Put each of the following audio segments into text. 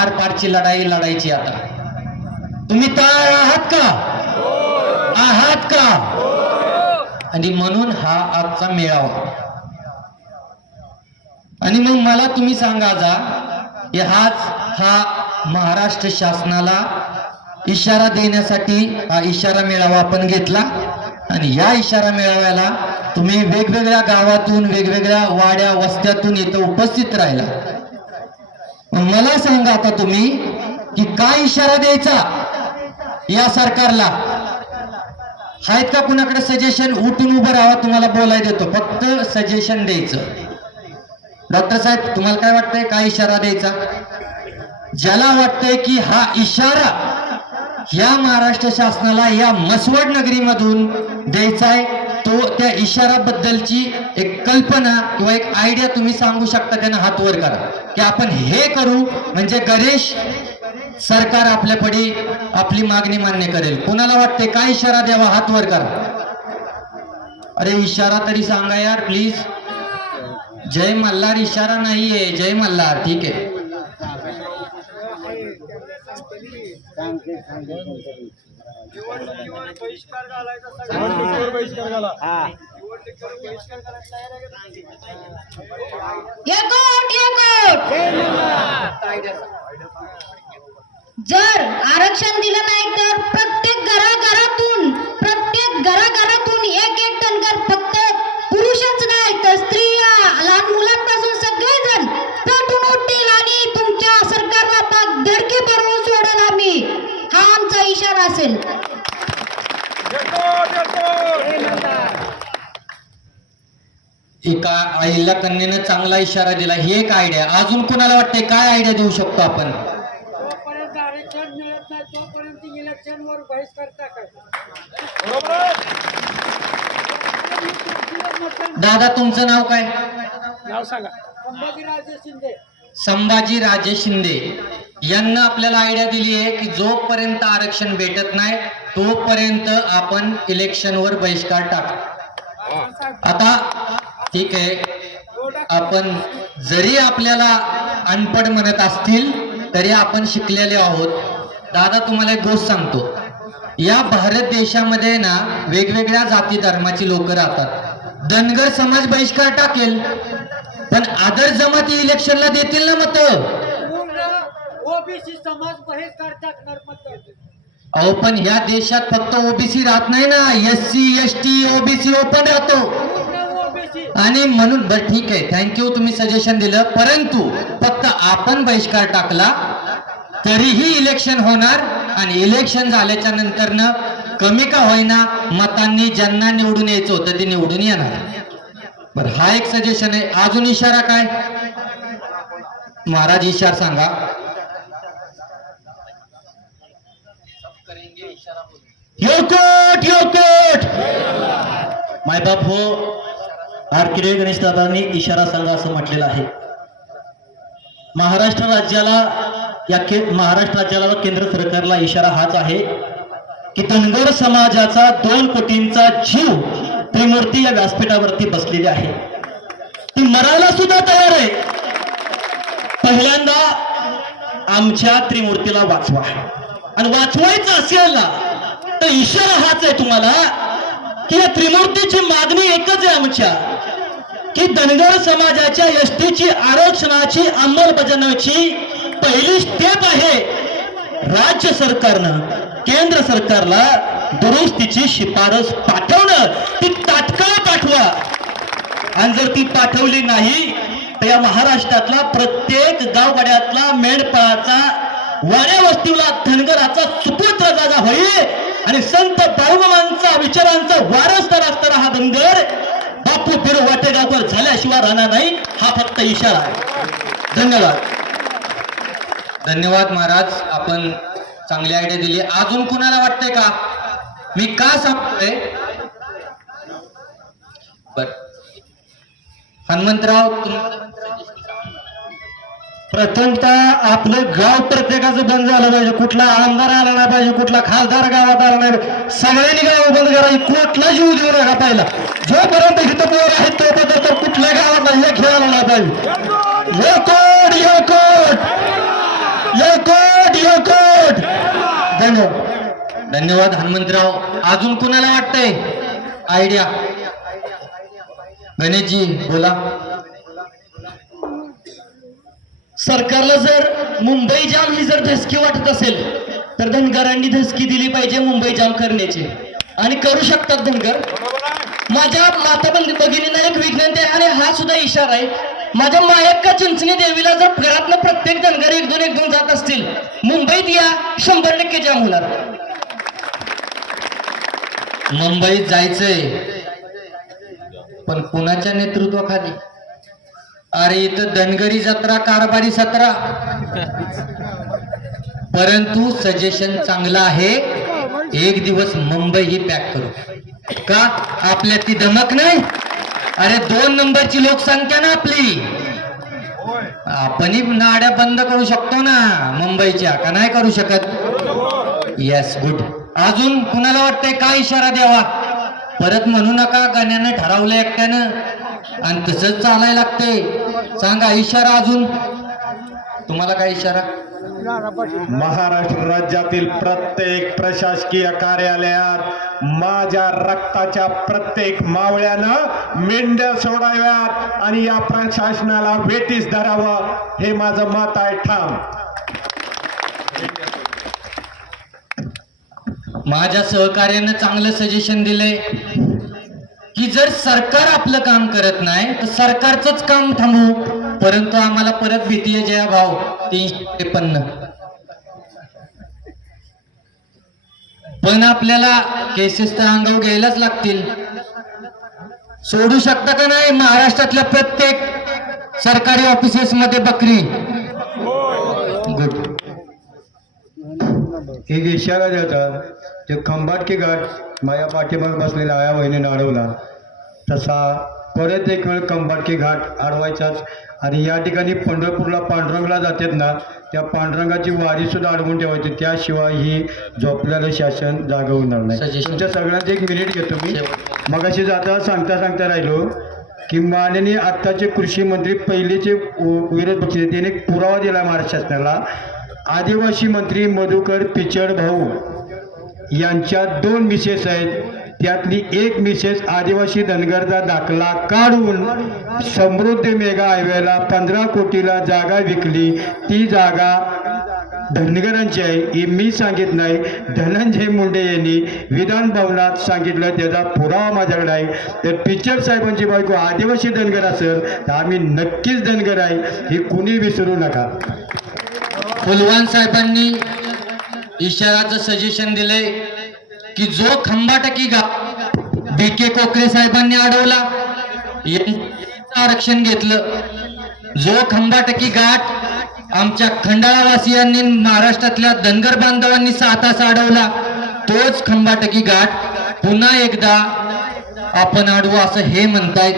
आरपारची लढाई लढायची आता. तुम्ही तयार आहात का? आहात का? आणि म्हणून हा आजचा मेळावा. आणि मग मला तुम्ही सांगा जा की हाच हा महाराष्ट्र शासनाला इशारा देण्यासाठी हा इशारा मेळावा आपण घेतला. आणि या इशारा मेळाव्याला तुम्ही वेगवेगळ्या गावातून वेगवेगळ्या वाड्या वस्त्यातून इथं उपस्थित राहिला. मला सांगा आता तुम्ही की काय इशारा द्यायचा या सरकारला? आहेत का कुणाकडे सजेशन उठून उभं राहा तुम्हाला बोलाय देतो. फक्त सजेशन द्यायचं. डॉक्टर साहेब तुम्हाला काय वाटतंय? काय इशारा द्यायचा? ज्याला वाटतंय की हा इशारा या महाराष्ट्र शासनाला या मसवड नगरीमधून द्यायचा आहे. तो त्या इशाराबद्दलची एक कल्पना किंवा एक आयडिया तुम्ही सांगू शकता त्यांना हात वर करा. की आपण हे करू म्हणजे गणेश सरकार आपल्यापडी आपली मागणी मान्य करेल. कोणाला वाटते काय इशारा द्यावा? हात वर करा. अरे इशारा तरी सांगा यार प्लीज जय मल्हार इशारा नाहीये. जय मल्हार ठीक आहे. जर आरक्षण दिलं नाही तर प्रत्येक घराघरातून प्रत्येक घराघरातून एक एक टनकर फक्त पुरुषच नाही तर स्त्रिया लहान मुलांपासून सगळेजण पेटून उठतील आणि तुमच्या सरकारला आता धडके भरवून सोडेल आम्ही हा आमचा इशारा असेल एका आईला कन्येनं चांगला इशारा दिला. ही एक आयडिया अजून कोणाला वाटते काय आयडिया देऊ शकतो आपण? दादा तुमचं नाव काय? नाव सांगा. संभाजीराजे शिंदे. संभाजी राजे शिंदे. यांना आपल्याला आयडिया दिली आहे की जोपर्यंत आरक्षण भेटत नाही तोपर्यंत आपण इलेक्शनवर बहिष्कार टाक. आता ठीक आहे. आपण जरी आपल्याला अनपड म्हणत असतील तरी आपण शिकलेले आहोत. दादा तुम्हाला एक गोष्ट सांगतो. या भारत देशामध्ये ना वेगवेगळ्या जाती धर्माची लोक राहतात. धनगर समाज बहिष्कार टाकेल पण आदर जमाती इलेक्शनला देतील ना मत? ओबीसी समाज बहिष्कार टाकणार मत. अहो पण ह्या देशात फक्त ओबीसी राहत नाही ना. S C S T OBC open राहतो. आणि म्हणून बरं ठीक आहे. थँक्यू तुम्ही सजेशन दिलं. परंतु फक्त आपण बहिष्कार टाकला तरीही इलेक्शन होणार आणि इलेक्शन झाल्याच्या नंतरनं कमी का होईना मतांनी ज्यांना निवडून यायचं होतं ते निवडून येणार. बर हा एक सजेशन आहे. अजून इशारा काय? महाराज इशारा सांगा. योकोट योकोट मायबाप हो. आरकिरे गणेशदादांनी इशारा सांगा असं म्हटलेलं आहे. महाराष्ट्र राज्याला या के महाराष्ट्र राज्याला केंद्र सरकारला इशारा हाच आहे की धनगर समाजाचा दोन कोटींचा जीव त्रिमूर्ती या व्यासपीठावरती बसलेली आहे. ती मरायला सुद्धा तयार आहे. पहिल्यांदा आमच्या त्रिमूर्तीला वाचवा. आणि वाचवायचं असेल ना तर इशारा हाच आहे तुम्हाला की या त्रिमूर्तीची मागणी एकच आहे आमच्या की धनगर समाजाच्या एसटीची आरक्षणाची अंमलबजावणीची पहिली स्टेप आहे राज्य सरकारनं केंद्र सरकारला दुरुस्तीची शिफारस पाठवणं. ती तात्काळ पाठवा. आणि जर ती पाठवली नाही तर या महाराष्ट्रातला प्रत्येक गावगाड्यातला मेंढपाळाचा वाड्या वस्तीला धनगराचा सुपुत्र जागा होईल आणि संत बाळूमामांचा विचारांचा वारसदार असताना हा धनगर बापू फिरू वाटेगावकर झाल्याशिवाय राहणार नाही हा फक्त इशारा आहे. धन्यवाद. धन्यवाद महाराज आपण चांगली आयडिया दिली. अजून कुणाला वाटतंय का? मी का सांगतोय? बर. हनुमंतराव तुम्हाला प्रथमतः आपलं गाव प्रत्येकाचं बंद झालं पाहिजे. कुठला आमदार आला नाही पाहिजे कुठला खासदार गावात आला नाही. सगळ्यांनी गाव बंद करायची कुठला जीव देऊ नका पाहिला. जोपर्यंत इथं पोर आहेत तोपर्यंत कुठल्या गावात नाही खेळायला नाही पाहिजे. योकोट योकोट योकोट योकोट धन्यवाद. धन्यवाद हनुमंतराव. अजून कुणाला वाटतंय? आयडिया गणेशजी बोला. सरकारला जर मुंबई जाम ही जर धसकी वाटत असेल तर धनगरांनी धसकी दिली पाहिजे मुंबई जाम करण्याची. आणि करू शकतात धनगर. माझ्या माता बंद भगिनींना एक विज्ञान आहे आणि हा सुद्धा इशारा आहे. माझ्या मायक्का चिंचणी देवीला जर घरातनं प्रत्येक धनगर एक दोन एक दोन जात असतील मुंबईत या शंभर टक्के जाम होणार. मुंबईत जायचंय पण कुणाच्या नेतृत्वाखाली? अरे इथं धनगरी जत्रा कारभारी सत्रा. परंतु सजेशन चांगलं आहे. एक दिवस मुंबई ही पॅक करू. का? आपल्या ती धमक नाही? अरे दोन नंबरची लोकसंख्या ना आपली. आपणही नाड्या बंद करू शकतो ना मुंबईच्या. का नाही करू शकत? येस गुड अजून कुणाला वाटतंय काय इशारा द्यावा? परत म्हणू नका गाण्यानं ठरवलं एकट्यानं. आणि तसंच चालायला लागते सांगा इशारा अजून? तुम्हाला काय इशारा? महाराष्ट्र राज्यातील प्रत्येक प्रशासकीय कार्यालयात माझ्या रक्ताच्या प्रत्येक मावळ्यानं मेंढ्या सोडाव्यात आणि या प्रशासनाला वेटीस धरावं हे माझं मत आहे. ठाम. माझ्या सहकार्यानं चांगलं सजेशन दिलंय की जर सरकार आपलं काम करत नाही तर सरकारचंच काम थांबवू परंतु आम्हाला परत भीती आहे जया भाव तीनशे त्रेपन्न. पण आपल्याला केसेस तर अंगावर घ्यायलाच लागतील. सोडू शकता का नाही महाराष्ट्रातल्या प्रत्येक सरकारी ऑफिसेस मध्ये बकरी? गुड एक इशारा द्यायचा ते खंबाटकी घाट माझ्या पाठीमागे बसलेला आया बहिणीने अडवला तसा परत एक वेळ खंबाटकी घाट अडवायचाच आणि या ठिकाणी पंढरपूरला पांडुरंगला जातात ना त्या पांडुरंगाची वारी सुद्धा अडवून ठेवायची. त्याशिवाय ही झोपलेलं शासन जागा होणार नाही. तुमच्या सगळ्यांचं एक मिनिट घेतो मी मगाशी जाता सांगता सांगता राहिलो की माननीय आत्ताचे कृषी मंत्री पहिलेचे विरोध पक्ष त्यांनी पुरावा दिला महाराष्ट्र शासनाला. आदिवासी मंत्री मधुकर पिचड भाऊ यांच्या दोन मिसेस आहेत. त्यातली एक मिसेस आदिवासी धनगरचा दाखला काढून समृद्धी मेगा हायवेला पंधरा कोटीला जागा विकली. ती जागा धनगरांची आहे. ही मी सांगित नाही. धनंजय मुंडे यांनी विधान भवनात सांगितलं त्याचा पुरावा माझ्याकडे आहे. तर पिक्चर साहेबांची बायको आदिवासी धनगर असेल तर आम्ही नक्कीच धनगर आहे. हे कुणी विसरू नका. फुलवान साहेबांनी इशाराचं सजेशन दिलंय. की जो खंबाटकी गा बी के कोकरे साहेबांनी अडवला आरक्षण घेतलं. जो खंबाटकी गाठ आमच्या खंडाळावासियांनी महाराष्ट्रातल्या धनगर बांधवांनी सातास अडवला तोच खंबाटकी गाठ पुन्हा एकदा आपण अडवू असं हे म्हणतायत.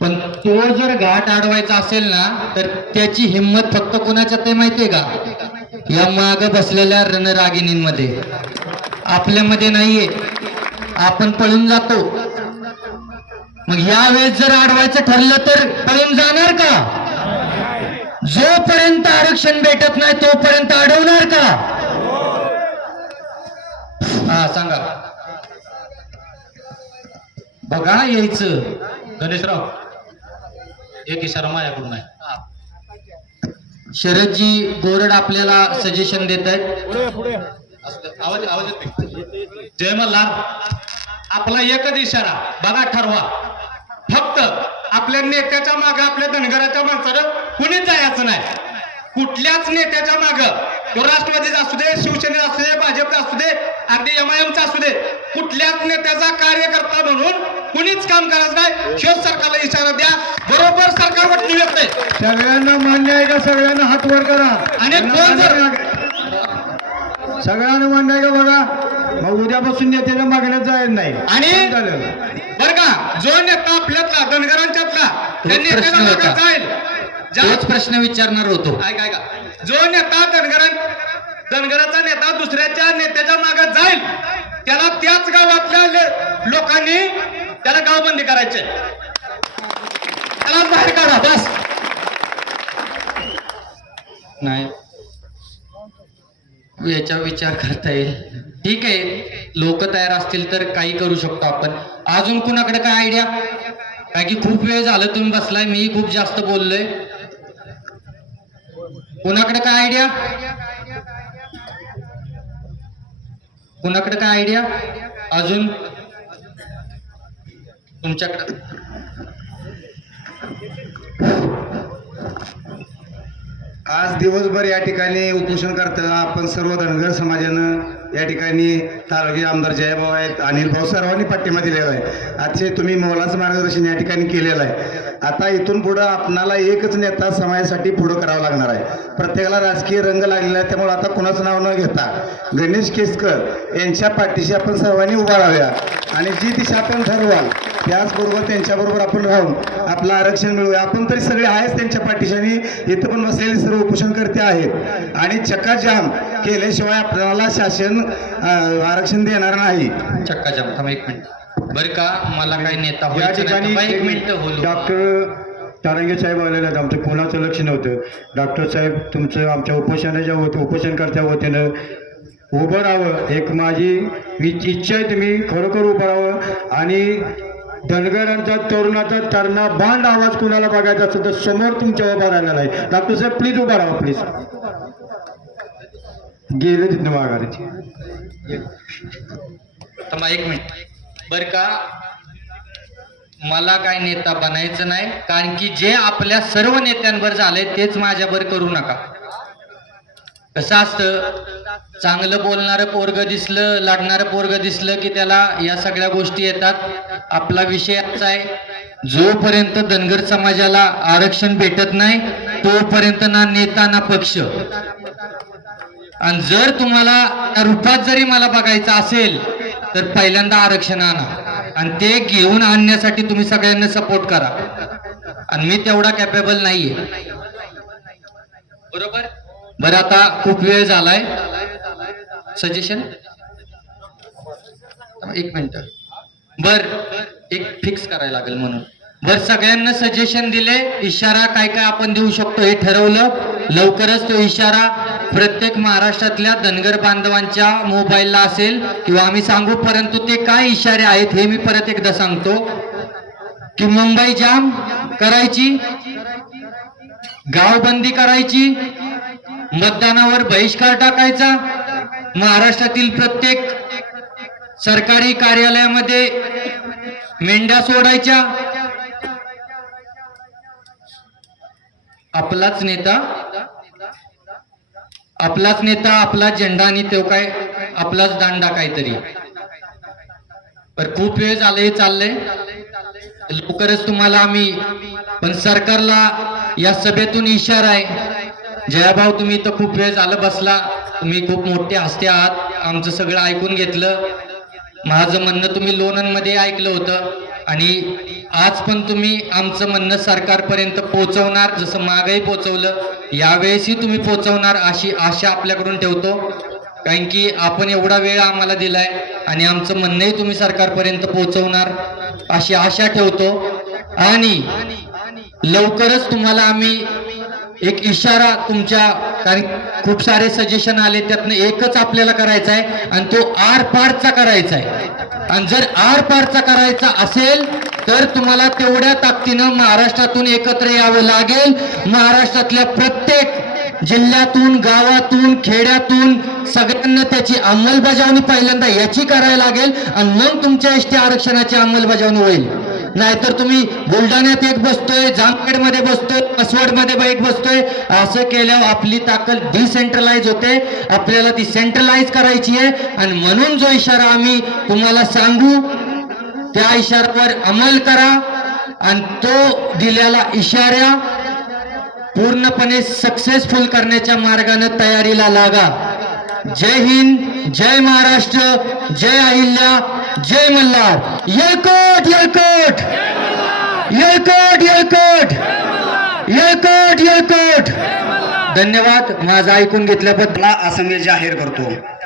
पण तो जर घाट अडवायचा असेल ना तर त्याची हिंमत फक्त कोणाच्या ते माहितीये का? या माग बसलेल्या रणरागिणींमध्ये. आपल्यामध्ये नाहीये. आपण पळून जातो. मग यावेळेस जर अडवायचं ठरलं तर पळून जाणार का? जोपर्यंत आरक्षण भेटत नाही तोपर्यंत अडवणार का? हा सांगा. बघा यायचं. गणेशराव एक इशारा माझ्याकडून आहे. शरदजी गोरड आपल्याला सजेशन देत आहेत. आवाज आवाज जय मल्हार. आपला एकच इशारा बघा ठरवा. फक्त आपल्या नेत्याच्या मागे आपल्या धनगराच्या माणसानं कुणीच जायचं नाही. कुठल्याच नेत्याच्या माग. तो राष्ट्रवादीचा असू दे शिवसेनेचा असू दे भाजपचा असू दे अगदी एमआयएमचा असू दे. कुठल्याच नेत्याचा कार्यकर्ता म्हणून कुणीच काम करायचं नाही. शिव सरकारला इशारा द्या. बरोबर सरकार वाटणी येते सगळ्यांना मान्य आहे का? सगळ्यांना हात वर करा. आणि कोण जर- सगळ्यांना मान्य आहे का बघा? मग उद्यापासून नेत्याच्या मागण्यात जायला नाही. आणि- झालं? बर का जो नेता आपल्यातला धनगरांच्यातला त्या तोच नेत्याला प्रश्न मागं होता. जाईल. तोच प्रश्न विचारणार होतो. ऐका ऐका. जो नेता धनगरां धनगराचा नेता दुसऱ्याच्या नेत्याच्या मागे जाईल. त्याला त्याच गावातल्या लोकांनी त्याला गावबंदी करायचे. त्याला बाहेर काढा बस. नाही. याचा विचार करता येईल ठीक आहे. लोक तयार असतील तर काही करू शकतो आपण. अजून कुणाकडे काय आयडिया काय की खूप वेळ झालं तुम्ही बसलाय मी खूप जास्त बोललोय. कुणाकडे काय आयडिया कुणाकडे काय आयडिया अजून? तुमच्याकडे. आज दिवसभर या ठिकाणी उपोषण करता आपण सर्व धनगर समाजानं. या ठिकाणी तालुके आमदार जयभाऊ आहेत अनिल भाऊ सर्वांनी पाठिंबा दिलेला आहे. आजचे तुम्ही मोलाचं मार्गदर्शन या ठिकाणी केलेलं आहे. आता इथून पुढं आपणाला एकच नेता समाजासाठी पुढं करावं लागणार आहे. प्रत्येकाला राजकीय रंग लागलेला आहे त्यामुळे आता कुणाचं नाव न घेता गणेश केसकर यांच्या पाठीशी आपण सर्वांनी उभा राहूया. आणि जी दिशा आपण ठरवाल त्याचबरोबर त्यांच्याबरोबर आपण राहून आपलं आरक्षण मिळवूया. आपण तरी सगळे आहेच त्यांच्या पाठीशी इथं पण बसलेले सर्व उपोषणकर्ते आहेत. आणि चक्काजाम केल्याशिवाय आपल्याला शासन आरक्षण देणार नाही. चक्का थांबा एक मिनिट. बरं का? मला काही नेता या. ठिकाणी एक मिनिट डॉक्टर तारंगे साहेब आलेले आहेत आमचं. कोणाचं लक्ष नव्हतं? डॉक्टर साहेब तुमचं आमच्या उपोषणाच्या वती उपोषणकर्त्या वतीनं उभं राहावं. एक माझी इच- इच्छा आहे तुम्ही खरोखर उभं राहावं. आणि धनगरांचा तरुणाचा तरणा बांध आवाज कुणाला बघायचा असेल तर समोर तुमच्या उभा राहिलेला आहे. डॉक्टर साहेब प्लीज उभा राहा प्लीज गेले तिथनं माघारी. थांबा एक मिनिट. बर का? मला काय नेता बनायचं नाही कारण की जे आपल्या सर्व नेत्यांवर झालंय तेच माझ्यावर करू नका. कसं असतं? चांगलं बोलणारं पोरग दिसलं लढणारं पोरग दिसलं की त्याला या सगळ्या गोष्टी येतात. आपला विषय आहे जोपर्यंत धनगर समाजाला आरक्षण भेटत नाही तोपर्यंत ना नेता ना पक्ष. आणि जर तुम्हाला त्या रूपात जरी मला बघायचं असेल तर पहिल्यांदा आरक्षण आणा. आणि ते घेऊन आणण्यासाठी तुम्ही सगळ्यांना सपोर्ट करा. आणि मी तेवढा कॅपेबल नाहीये. बरोबर? बरं आता खूप वेळ झालाय. सजेशन एक मिनिट. बर एक फिक्स करायला लागेल म्हणून. जर सगळ्यांना सजेशन दिले इशारा काय काय आपण देऊ शकतो हे ठरवलं लवकरच तो इशारा प्रत्येक महाराष्ट्रातल्या धनगर बांधवांच्या मोबाईलला असेल किंवा आम्ही सांगू परंतु ते काय इशारे आहेत हे मी परत एकदा सांगतो. की मुंबई जाम करायची गावबंदी करायची मतदानावर बहिष्कार टाकायचा. महाराष्ट्रातील प्रत्येक सरकारी कार्यालयामध्ये मेंढ्या सोडायच्या. आपलाच नेता आपलाच नेता आपला झेंडा आणि तो काय आपलाच दांडा काहीतरी. पर खूप वेळ झालं हे चाललंय. लवकरच तुम्हाला आम्ही पण सरकारला या सभेतून इशारा आहे. जयाभाऊ तुम्ही तर खूप वेळ झालं बसला. तुम्ही खूप मोठे हस्ते आहात. आमचं सगळं ऐकून घेतलं. माझं म्हणणं तुम्ही लोणंदमध्ये ऐकलं होतं. आणि आज पण तुम्ही आमचं म्हणणं सरकारपर्यंत पोहोचवणार जसं मागही पोहोचवलं यावेळेसही तुम्ही पोहोचवणार अशी आशा आपल्याकडून ठेवतो. कारण की आपण एवढा वेळ आम्हाला दिलाय आणि आमचं म्हणणंही तुम्ही सरकारपर्यंत पोहोचवणार अशी आशा ठेवतो. आणि लवकरच तुम्हाला आम्ही एक इशारा तुमच्या कारण खूप सारे सजेशन आले त्यातनं एकच आपल्याला करायचा आहे आणि तो आर पारचा करायचा आहे. आणि जर आर पारचा करायचा असेल तर तुम्हाला तेवढ्या ताकदीनं महाराष्ट्रातून एकत्र यावं लागेल. महाराष्ट्रातल्या प्रत्येक जिल्ह्यातून गावातून खेड्यातून सगळ्यांना त्याची अंमलबजावणी पहिल्यांदा याची करायला लागेल आणि मग तुमच्या एस टी आरक्षणाची अंमलबजावणी होईल. नाहीतर तुम्ही बुलढाण्यात एक बसतोय जामखेडमध्ये बसतोय कसवडमध्ये एक बसतोय. असं केल्यावर आपली ताकद डिसेंट्रलाइज होते. आपल्याला ती सेंट्रलाइज करायची आहे. आणि म्हणून जो इशारा आम्ही तुम्हाला सांगू त्या इशाऱ्यावर अंमल करा. आणि तो दिलेला इशाऱ्या पूर्णपणे सक्सेसफुल करण्याच्या मार्गाने तयारीला लागा. जय हिंद जय महाराष्ट्र जय अहिल्या. जय मल्हार. येळकोट येळकोट. येळकोट येळकोट. येळकोट येळकोट. धन्यवाद. माझं ऐकून घेतल्याबद्दल असं मी जाहीर करतो.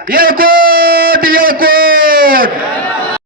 येळकोट येळकोट.